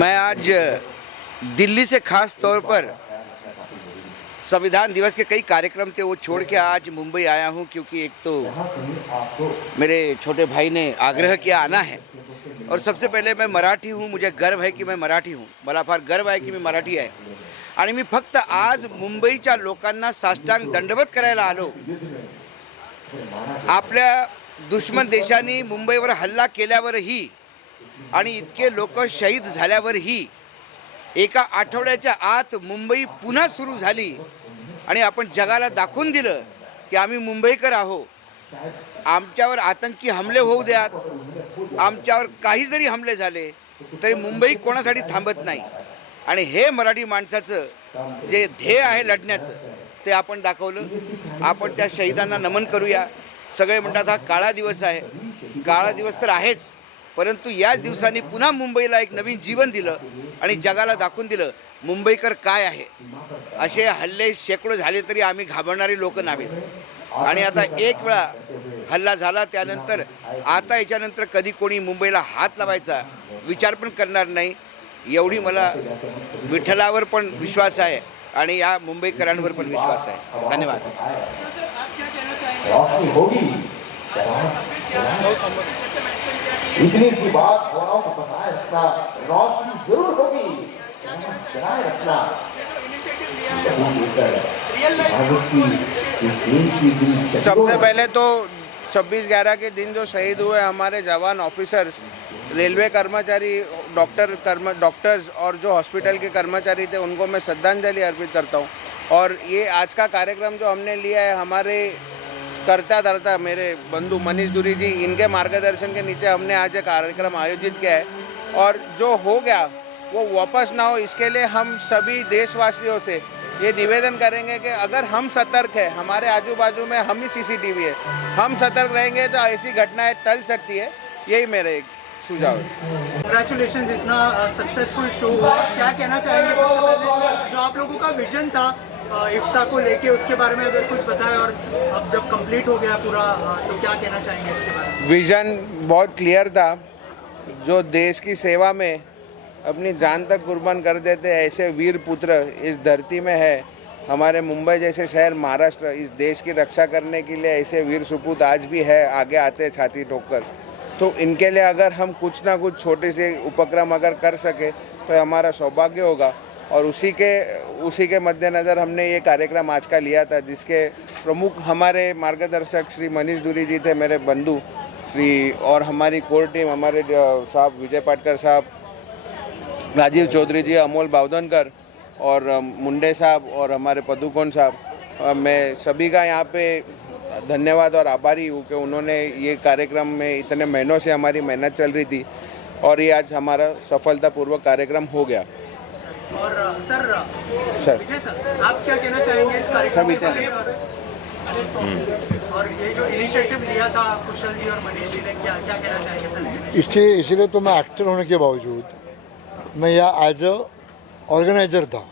मैं आज दिल्ली से खास तौर पर संविधान दिवस के कई कार्यक्रम थे वो छोड़ के आज मुंबई आया हूं, क्योंकि एक तो मेरे छोटे भाई ने आग्रह किया आना है और सबसे पहले मैं मराठी हूं, मुझे गर्व है की मैं मराठी हूं, मला फार गर्व आहे की मी मराठी आहे आणि मी फक्त आज मुंबईच्या लोकांना साष्टांग दंडवत करायला आलो। आपल्या दुश्मन देशांनी मुंबईवर हल्ला केल्यावरही आणि इतके लोक शहीद झाल्यावरही एका आठवड्याच्या आत मुंबई पुन्हा सुरू झाली आणि आपण जगाला दाखवून दिलं की आम्ही मुंबईकर आहोत। आमच्यावर आतंकी हमले होऊ द्यात, आमच्यावर काही जरी हमले झाले तरी मुंबई कोणासाठी थांबत नाही आणि हे मराठी माणसाचं जे ध्येय आहे लढण्याचं ते आपण दाखवलं। आपण त्या शहीदांना नमन करूया। सगळे म्हणतात हा काळा दिवस आहे, काळा दिवस तर आहेच, परंतु याच दिवसांनी पुन्हा मुंबईला एक नवीन जीवन दिलं आणि जगाला दाखवून दिलं मुंबईकर काय आहे। असे हल्ले शेकडो झाले तरी आम्ही घाबरणारे लोक नाहीत आणि आता एक वेळा हल्ला झाला त्यानंतर आता याच्यानंतर कधी कोणी मुंबईला हात लावायचा विचार पण करणार नाही, एवढी मला विठ्ठलावर पण विश्वास आहे आणि या मुंबईकरांवर पण विश्वास आहे। धन्यवाद। इतनी सी बात होना को बनाए रखना, रोशनी जरूर होगी, बनाए रखना। सबसे पहले तो 26/11 के दिन जो शहीद हुए हमारे जवान ऑफिसर्स, रेलवे कर्मचारी, डॉक्टर्स और जो हॉस्पिटल के कर्मचारी थे उनको मैं श्रद्धांजलि अर्पित करता हूँ। और ये आज का कार्यक्रम जो हमने लिया है हमारे करता धरता मेरे बंधु मनीष दुरी जी, इनके मार्गदर्शन के नीचे हमने आज एक कार्यक्रम आयोजित किया है और जो हो गया वो वापस ना हो इसके लिए हम सभी देशवासियों से ये निवेदन करेंगे कि अगर हम सतर्क है, हमारे आजू बाजू में हम ही CCTV है, हम सतर्क रहेंगे तो ऐसी घटनाएं टल सकती है। यही मेरे एक सुझाव है। कंग्रेचुलेशन, इतना सक्सेसफुल शो हुआ, क्या कहना चाहेंगे? सबसे पहले जो आप लोगों का विजन था इफ्ता को लेके उसके बारे में अगर कुछ बताएं, और अब जब कंप्लीट हो गया पूरा तो क्या कहना चाहेंगे इसके बारे में? विजन बहुत क्लियर था, जो देश की सेवा में अपनी जान तक कुर्बान कर देते ऐसे वीर पुत्र इस धरती में है। हमारे मुंबई जैसे शहर, महाराष्ट्र, इस देश की रक्षा करने के लिए ऐसे वीर सुपूत आज भी है, आगे आते छाती ठोककर। तो इनके लिए अगर हम कुछ ना कुछ छोटे से उपक्रम अगर कर सके तो हमारा सौभाग्य होगा। और उसी के मद्देनज़र हमने ये कार्यक्रम आज का लिया था, जिसके प्रमुख हमारे मार्गदर्शक श्री मनीष दुरी जी थे, मेरे बंधु श्री, और हमारी कोर टीम, हमारे साहब विजय पाटकर साहब, राजीव चौधरी जी, अमोल बावधनकर और मुंडे साहब और हमारे पदुकोण साहब। मैं सभी का यहाँ पे धन्यवाद और आभारी हूँ कि उन्होंने ये कार्यक्रम में इतने महीनों से हमारी मेहनत चल रही थी और ये आज हमारा सफलतापूर्वक कार्यक्रम हो गया। और सर विजय सर, आप क्या कहना चाहेंगे इस कार्यक्रम के बारे में? और ये जो इनिशिएटिव लिया था कुशल जी और मनीष जी ने, क्या कहना चाहेंगे सर? इसीलिए तो मैं एक्टर होने के बावजूद मैं यहाँ एज अ ऑर्गेनाइज़र था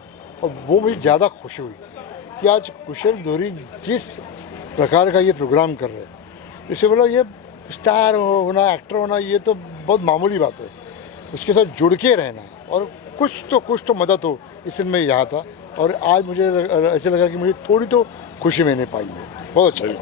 और वो मुझे ज़्यादा खुशी हुई कि आज कुशल दुरी जिस प्रकार का ये प्रोग्राम कर रहे हैं, इससे बोला ये स्टार होना, एक्टर होना, ये तो बहुत मामूली बात है। उसके साथ जुड़ के रहना और कुछ तो मदद हो, इसलिए मैं यहाँ था। और आज मुझे ऐसे लगा कि मुझे थोड़ी तो खुशी मैंने पाई है, बहुत अच्छा लगा।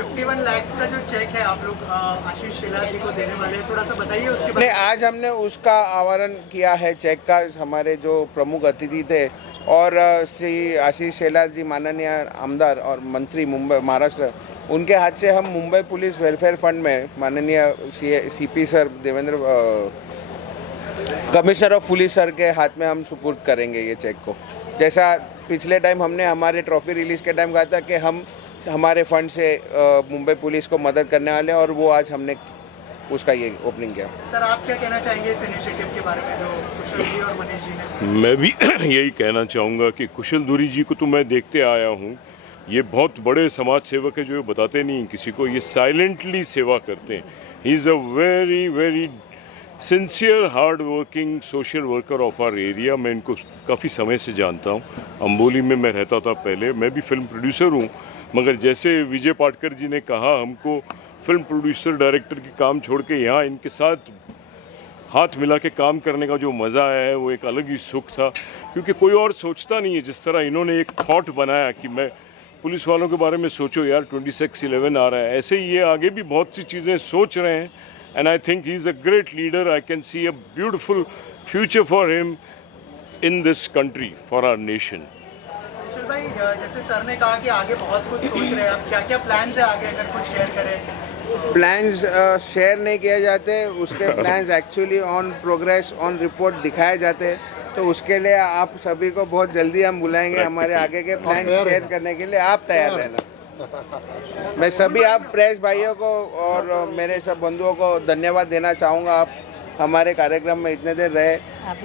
51 लाख का जो चेक है आप लोग आशीष शेलार जी को देने वाले हैं, थोड़ा सा बताइए उसके बारे में। आज हमने उसका आवरण किया है चेक का। हमारे जो प्रमुख अतिथि थे और श्री आशीष शेलार जी, माननीय आमदार और मंत्री मुंबई महाराष्ट्र, उनके हाथ से हम मुंबई पुलिस वेलफेयर फंड में माननीय CP sir, Devendra commissioner of police sir के हाथ में हम सुपुर्द करेंगे ये चेक को। जैसा पिछले टाइम हमने हमारे ट्रॉफी रिलीज़ के टाइम कहा था कि हम हमारे फंड से मुंबई पुलिस को मदद करने वाले, और वो आज हमने उसका ये ओपनिंग किया। सर, आप क्या कहना चाहेंगे इस इनिशिएटिव के बारे में जो कुशल जी और मनीष जी ने? मैं भी यही कहना चाहूँगा कि कुशल दुरी जी को तो मैं देखते आया हूँ, ये बहुत बड़े समाज सेवक है, जो ये बताते नहीं किसी को, ये साइलेंटली सेवा करते हैं। He is a very very sincere hard working social worker of our area. मैं इनको काफ़ी समय से जानता हूँ, अम्बोली में मैं रहता था पहले। मैं भी फिल्म प्रोड्यूसर हूँ, मगर जैसे विजय पाटकर जी ने कहा, हमको फिल्म प्रोड्यूसर डायरेक्टर के काम छोड़ के यहाँ इनके साथ हाथ मिला के काम करने का जो मज़ा आया है वो एक अलग ही सुख था, क्योंकि कोई और सोचता नहीं है जिस तरह इन्होंने एक थॉट बनाया कि मैं पुलिस वालों के बारे में सोचो यार 26/11 आ रहा है, ऐसे ही ये आगे भी बहुत सी चीज़ें सोच रहे हैं। And I think he is a great leader, I can see a beautiful future for him in this country, for our nation. Kushal भाई, जैसे सर ने कहा कि आगे बहुत कुछ सोच रहे हैं आप, क्या क्या प्लान्स है आगे, अगर कुछ शेयर करें? प्लान्स शेयर नहीं किए जाते, उसके plans actually on progress on report दिखाए जाते हैं, तो उसके लिए आप सभी को बहुत जल्दी हम बुलाएंगे हमारे आगे के प्लान शेयर करने के लिए, आप तैयार रहना। मैं सभी आप प्रेस भाइयों को और मेरे सब बंधुओं को धन्यवाद देना चाहूँगा। आप हमारे कार्यक्रम में इतने देर रहे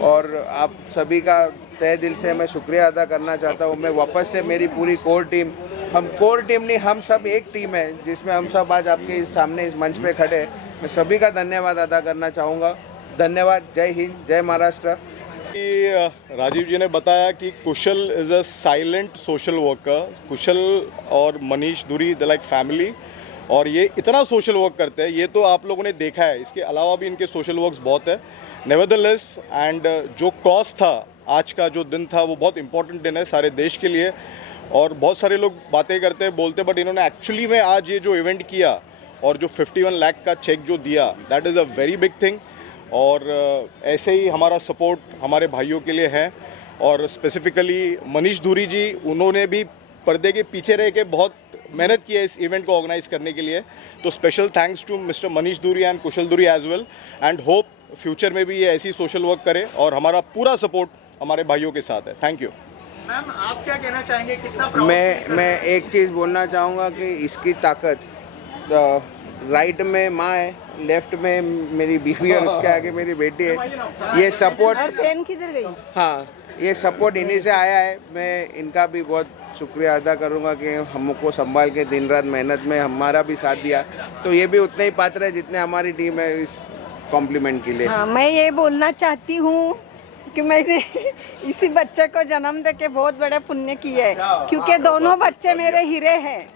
और आप सभी का तहे दिल से मैं शुक्रिया अदा करना चाहता हूँ। मैं वापस से मेरी पूरी कोर टीम, हम कोर टीम नहीं, हम सब एक टीम है जिसमें हम सब आज आपके सामने इस मंच पे खड़े हैं, मैं सभी का धन्यवाद अदा करना चाहूँगा। धन्यवाद। जय हिंद, जय महाराष्ट्र। राजीव जी ने बताया कि Kushal is a silent social worker. Kushal और मनीष धुरी द लाइक फैमिली, और ये इतना सोशल वर्क करते हैं, ये तो आप लोगों ने देखा है। इसके अलावा भी इनके सोशल वर्क्स बहुत है। नेवरदलेस एंड जो कॉज था, आज का जो दिन था वो बहुत इंपॉर्टेंट दिन है सारे देश के लिए। और बहुत सारे लोग बातें करते हैं, बोलते, बट इन्होंने एक्चुअली में आज ये जो इवेंट किया और जो 51 लाख का चेक जो दिया, that is a very big thing. और ऐसे ही हमारा सपोर्ट हमारे भाइयों के लिए है। और स्पेसिफिकली मनीष धुरी जी, उन्होंने भी पर्दे के पीछे रह के बहुत मेहनत की है इस इवेंट को ऑर्गेनाइज करने के लिए। तो special thanks to mister Manish Dhuri and Kushal Dhuri as well, and hope future में भी ये ऐसी सोशल वर्क करे, और हमारा पूरा सपोर्ट हमारे भाइयों के साथ है। Thank you. मैम, आप क्या कहना चाहेंगे, कितना प्राउड मैं एक चीज़ बोलना चाहूँगा कि इसकी ताकत राइट में माँ है, लेफ्ट में मेरी बीवी है, उसके आगे मेरी बेटी है। ये सपोर्ट, पेन किधर गई? हाँ, ये सपोर्ट इन्हीं से आया है। मैं इनका भी बहुत शुक्रिया अदा करूँगा कि हमको संभाल के दिन रात मेहनत में हमारा भी साथ दिया। तो ये भी उतने ही पात्र है जितने हमारी टीम है इस कॉम्प्लीमेंट के लिए। हाँ, मैं ये बोलना चाहती हूँ कि मैंने इसी बच्चे को जन्म दे के बहुत बड़े पुण्य किए है, क्योंकि दोनों बच्चे मेरे हीरे हैं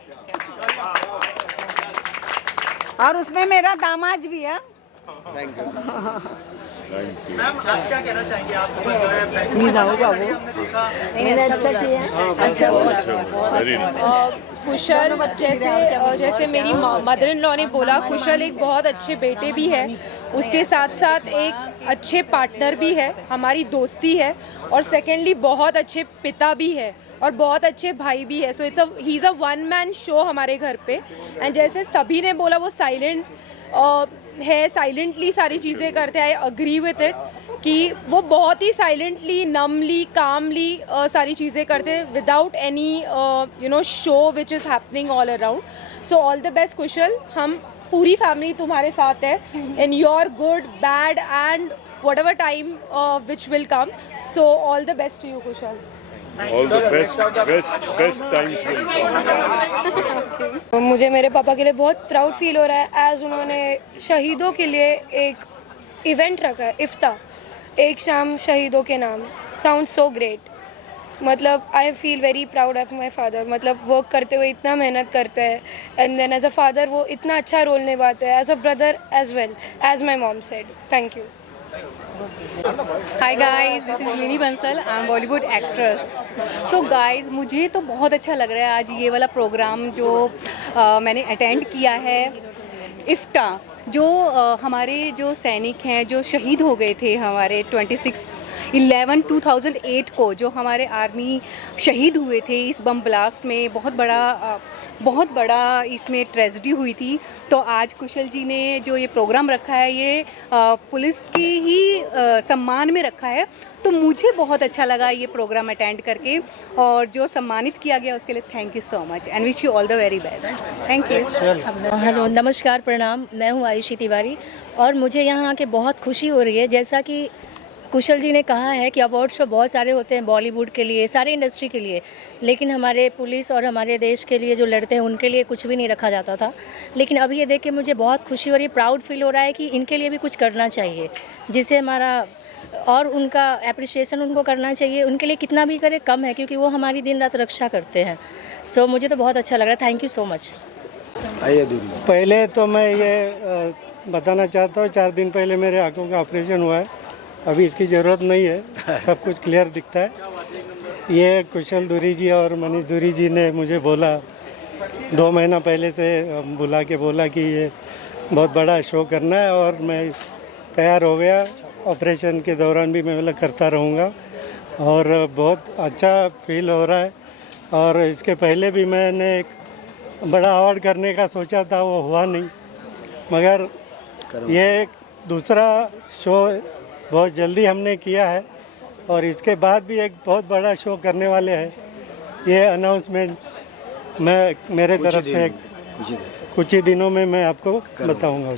और उसमें मेरा दामाद भी है। Thank you. मैम, आप क्या कहना चाहेंगे? आप जो है हमने देखा अच्छा किया, अच्छा वेरी कुशल, जैसे मेरी मदर इन लॉ ने बोला, कुशल एक बहुत अच्छे बेटे भी है, उसके साथ साथ एक अच्छे पार्टनर भी है, हमारी दोस्ती है, और सेकेंडली बहुत अच्छे पिता भी है और बहुत अच्छे भाई भी है। So he is a one man show हमारे घर पे। एंड जैसे सभी ने बोला, वो साइलेंट है, साइलेंटली सारी चीज़ें करते हैं। आई अग्री विथ इट कि वो बहुत ही साइलेंटली, नमली, कामली सारी चीज़ें करते हैं, without any show which is happening all around. So all the best Kushal, हम पूरी फैमिली तुम्हारे साथ है in your good, bad and whatever time which will come. So all the best to you Kushal. All the best times will come. मुझे मेरे पापा के लिए बहुत प्राउड फील हो रहा है, एज उन्होंने शहीदों के लिए एक इवेंट रखा है, इफ्ता, एक शाम शहीदों के नाम। Sound so great. मतलब I feel very proud of my father. मतलब वर्क करते हुए इतना मेहनत करते हैं, and then as a father वो इतना अच्छा रोल निभाते हैं, as a brother as well, as my mom said. Thank you. Hi guys, this is Mini Bansal, I am Bollywood actress. So guys, मुझे तो बहुत अच्छा लग रहा है आज ये वाला प्रोग्राम जो मैंने अटेंड किया है, इफ्ता। जो हमारे जो सैनिक हैं जो शहीद हो गए थे हमारे 26/11/2008 को, जो हमारे आर्मी शहीद हुए थे इस बम ब्लास्ट में, बहुत बड़ा इसमें ट्रेजेडी हुई थी। तो आज कुशल जी ने जो ये प्रोग्राम रखा है, ये पुलिस की ही सम्मान में रखा है। तो मुझे बहुत अच्छा लगा ये प्रोग्राम अटेंड करके, और जो सम्मानित किया गया उसके लिए thank you so much and wish you all the very best. Thank you. Hello, नमस्कार, प्रणाम। मैं हूँ आयुषी तिवारी और मुझे यहाँ आके बहुत खुशी हो रही है। जैसा कि कुशल जी ने कहा है कि अवार्ड शो बहुत सारे होते हैं बॉलीवुड के लिए, सारे इंडस्ट्री के लिए, लेकिन हमारे पुलिस और हमारे देश के लिए जो लड़ते हैं उनके लिए कुछ भी नहीं रखा जाता था। लेकिन अब ये देख के मुझे बहुत खुशी हो रही है, प्राउड फील हो रहा है कि इनके लिए भी कुछ करना चाहिए, जिससे हमारा और उनका अप्रिशिएशन उनको करना चाहिए। उनके लिए कितना भी करे कम है, क्योंकि वो हमारी दिन रात रक्षा करते हैं। सो मुझे तो बहुत अच्छा लग रहा है। Thank you so much. पहले तो मैं ये बताना चाहता हूँ, 4 दिन पहले मेरे आंखों का ऑपरेशन हुआ है, अभी इसकी ज़रूरत नहीं है, सब कुछ क्लियर दिखता है। ये कुशल दुरी जी और मनीष दुरी जी ने मुझे बोला 2 महीना पहले से बुला के बोला कि ये बहुत बड़ा शो करना है, और मैं तैयार हो गया। ऑपरेशन के दौरान भी मैं मतलब करता रहूँगा और बहुत अच्छा फील हो रहा है। और इसके पहले भी मैंने एक बड़ा अवार्ड करने का सोचा था, वो हुआ नहीं, मगर ये एक दूसरा शो बहुत जल्दी हमने किया है और इसके बाद भी एक बहुत बड़ा शो करने वाले हैं। ये अनाउंसमेंट मैं मेरे तरफ से कुछ ही दिनों में मैं आपको बताऊंगा।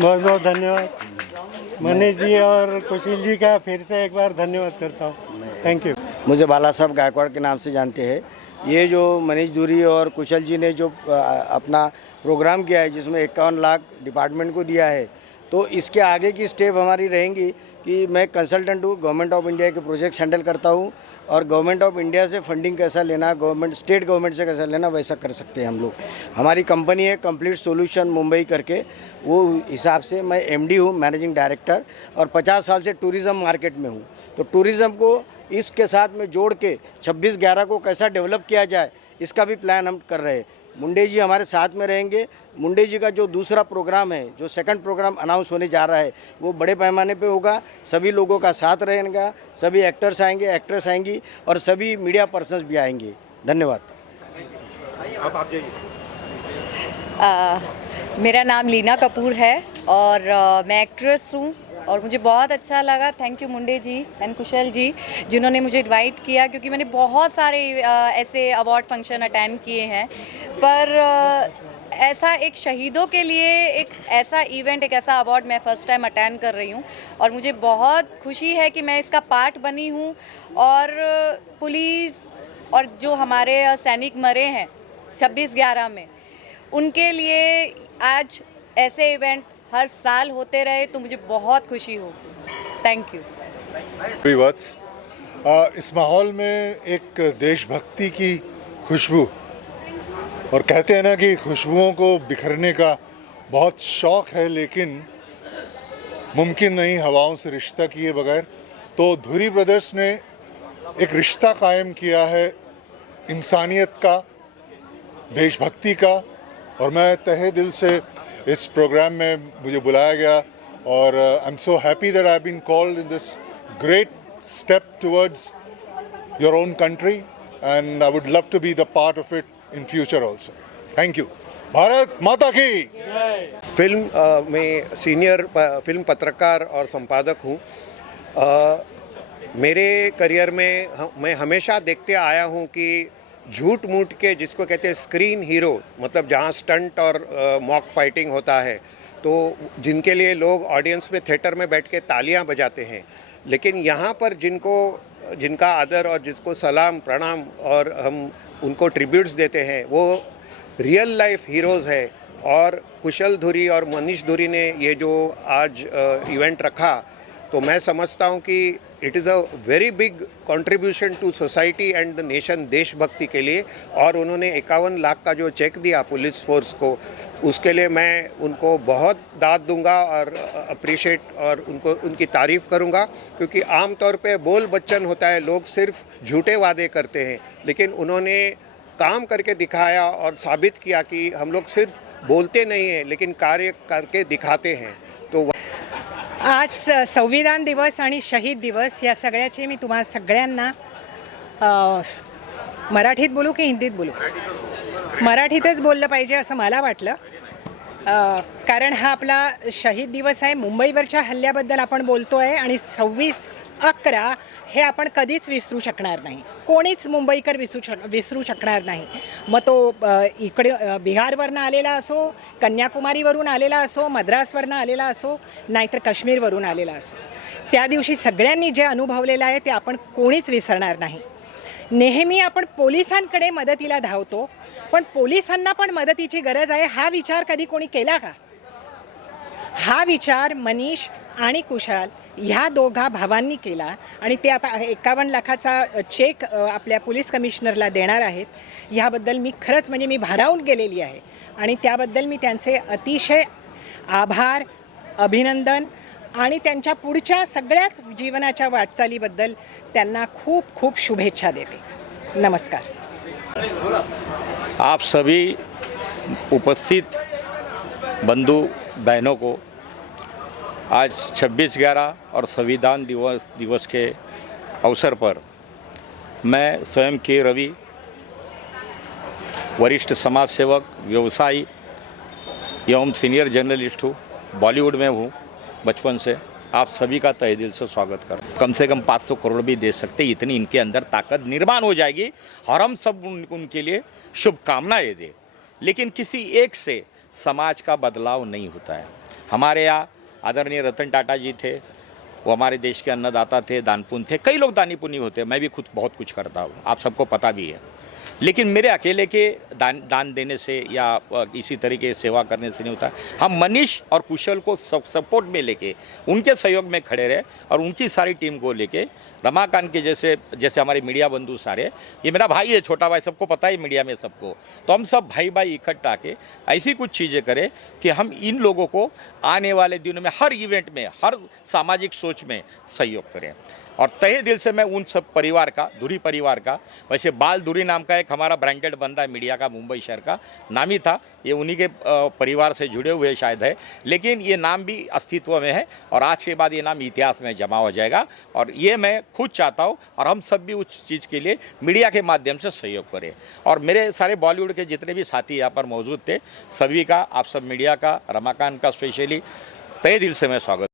बहुत बहुत धन्यवाद मनीष जी और कुशल जी का फिर से एक बार धन्यवाद करता हूँ। Thank you. मुझे बाला साहब गायकवाड़ के नाम से जानते हैं। ये जो मनीष दुरी और कुशल जी ने जो अपना प्रोग्राम किया है जिसमें 51 लाख डिपार्टमेंट को दिया है, तो इसके आगे की स्टेप हमारी रहेंगी कि मैं कंसल्टेंट हूँ, गवर्नमेंट ऑफ इंडिया के प्रोजेक्ट्स हैंडल करता हूँ और गवर्नमेंट ऑफ इंडिया से फंडिंग कैसा लेना, गवर्नमेंट स्टेट गवर्नमेंट से कैसा लेना, वैसा कर सकते हैं हम लोग। हमारी कंपनी है कंप्लीट सॉल्यूशन मुंबई करके, वो हिसाब से मैं एमडी हूँ, मैनेजिंग डायरेक्टर, और 50 साल से टूरिज़्म मार्केट में हूँ। तो टूरिज़्म को इसके साथ में जोड़ के 26/11 को कैसा डेवलप किया जाए, इसका भी प्लान हम कर रहे हैं। मुंडे जी हमारे साथ में रहेंगे। मुंडे जी का जो दूसरा प्रोग्राम है, जो सेकंड प्रोग्राम अनाउंस होने जा रहा है, वो बड़े पैमाने पे होगा। सभी लोगों का साथ रहेगा, सभी एक्टर्स आएंगे, एक्ट्रेस आएंगी और सभी मीडिया पर्सन्स भी आएंगे। धन्यवाद। आप जाइए। मेरा नाम लीना कपूर है और मैं एक्ट्रेस हूँ और मुझे बहुत अच्छा लगा। Thank you Munde ji and Kushal ji जिन्होंने मुझे इनवाइट किया, क्योंकि मैंने बहुत सारे ऐसे अवार्ड फंक्शन अटेंड किए हैं, पर ऐसा एक शहीदों के लिए एक ऐसा इवेंट, एक ऐसा अवार्ड मैं फ़र्स्ट टाइम अटेंड कर रही हूँ और मुझे बहुत खुशी है कि मैं इसका पार्ट बनी हूँ। और पुलिस और जो हमारे सैनिक मरे हैं 26/11 में, उनके लिए आज ऐसे इवेंट हर साल होते रहे तो मुझे बहुत खुशी होगी। Thank you. इस माहौल में एक देशभक्ति की खुशबू, और कहते हैं ना कि खुशबुओं को बिखरने का बहुत शौक़ है, लेकिन मुमकिन नहीं हवाओं से रिश्ता किए बगैर। तो धुरी ब्रदर्स ने एक रिश्ता कायम किया है इंसानियत का, देशभक्ति का, और मैं तहे दिल से इस प्रोग्राम में मुझे बुलाया गया और I am so happy that I have been called in this great step towards your own country and I would love to be the part of it in future also. Thank you. Bharat Mata की। Film में senior film पत्रकार और संपादक हूँ। मेरे career में मैं हमेशा देखते आया हूँ कि झूठ मूठ के, जिसको कहते हैं स्क्रीन हीरो, मतलब जहाँ स्टंट और मॉक फाइटिंग होता है, तो जिनके लिए लोग ऑडियंस में थिएटर में बैठ के तालियां बजाते हैं, लेकिन यहाँ पर जिनका आदर और जिसको सलाम प्रणाम और हम उनको ट्रिब्यूट्स देते हैं, वो रियल लाइफ हीरोज़ है। और कुशल धुरी और मनीष धुरी ने ये जो आज इवेंट रखा, तो मैं समझता हूँ कि it is a very big contribution to society and the nation, देशभक्ति के लिए। और उन्होंने 51 लाख का जो चेक दिया पुलिस फोर्स को, उसके लिए मैं उनको बहुत दाद दूंगा और अप्रिशिएट और उनकी तारीफ़ करूंगा, क्योंकि आम तौर पे बोल बच्चन होता है, लोग सिर्फ झूठे वादे करते हैं, लेकिन उन्होंने काम करके दिखाया और साबित किया कि हम लोग सिर्फ बोलते नहीं हैं लेकिन कार्य करके दिखाते हैं। तो आज संविधान दिवस आणि शहीद दिवस या सगळ्याचे मी तुम्हा सगळ्यांना मराठीत बोलू की हिंदीत बोलू? मराठीतच बोललं पाहिजे असं मला वाटलं, कारण हा आपला शहीद दिवस आहे। मुंबईवरच्या हल्ल्याबद्दल आपण बोलतो आहे आणि 26/11 हे आपण कधीच विसरू शकणार नाही, कोणीच मुंबईकर विसरू शकणार नाही। मग तो इकडे बिहारवरनं आलेला असो, कन्याकुमारीवरून आलेला असो, मद्रासवरनं आलेला असो, नाहीतर काश्मीरवरून आलेला असो, त्या दिवशी सगळ्यांनी जे अनुभवलेलं आहे ते आपण कोणीच विसरणार नाही। नेहमी आपण पोलिसांकडे मदतीला धावतो, पण पोलिसांना पण मदतीची गरज आहे हा विचार कधी कोणी केला का? हा विचार मनीष आणि कुशाल ह्या दोघा भावांनी केला आणि ते आता 51 लाखाचा चेक आपल्या पोलीस कमिशनरला देणार आहेत। ह्याबद्दल मी खरंच म्हणजे मी भारावून गेलेली आहे आणि त्याबद्दल मी त्यांचे अतिशय आभार, अभिनंदन आणि त्यांच्या पुढच्या सगळ्याच जीवनाच्या वाटचालीबद्दल त्यांना खूप खूप शुभेच्छा देते. नमस्कार. आप सभी उपस्थित बंधु बहनों को आज 26/11 और संविधान दिवस के अवसर पर मैं स्वयं के रवि, वरिष्ठ समाज सेवक, व्यवसायी एवं सीनियर जर्नलिस्ट हूँ, बॉलीवुड में हूँ बचपन से. आप सभी का तहे दिल से स्वागत कर. कम से कम 500 करोड़ भी दे सकते, इतनी इनके अंदर ताकत निर्माण हो जाएगी और हम सब उनके लिए शुभकामनाएं दें. लेकिन किसी एक से समाज का बदलाव नहीं होता है. हमारे यहाँ आदरणीय रतन टाटा जी थे, वो हमारे देश के अन्नदाता थे, दानपुण्य थे. कई लोग दानी पुण्य होते हैं, मैं भी खुद बहुत कुछ करता हूँ, आप सबको पता भी है. लेकिन मेरे अकेले के दान देने से या इसी तरीके से सेवा करने से नहीं होता. हम मनीष और कुशल को सपोर्ट में लेके उनके सहयोग में खड़े रहे और उनकी सारी टीम को लेके रमाकांत के जैसे हमारे मीडिया बंधु सारे, ये मेरा भाई है, छोटा भाई, सबको पता है मीडिया में सबको, तो हम सब भाई इकट्ठा के ऐसी कुछ चीज़ें करें कि हम इन लोगों को आने वाले दिनों में हर इवेंट में, हर सामाजिक सोच में सहयोग करें. और तहे दिल से मैं उन सब परिवार का, धुरी परिवार का, वैसे बाल धुरी नाम का एक हमारा ब्रांडेड बंदा है मीडिया का, मुंबई शहर का नाम ही था, ये उन्हीं के परिवार से जुड़े हुए शायद है, लेकिन ये नाम भी अस्तित्व में है और आज के बाद ये नाम इतिहास में जमा हो जाएगा. और ये मैं खुद चाहता हूँ और हम सब भी उस चीज़ के लिए मीडिया के माध्यम से सहयोग करें. और मेरे सारे बॉलीवुड के जितने भी साथी यहाँ पर मौजूद थे, सभी का, आप सब मीडिया का, रमाकांत का स्पेशली तहे दिल से मैं स्वागत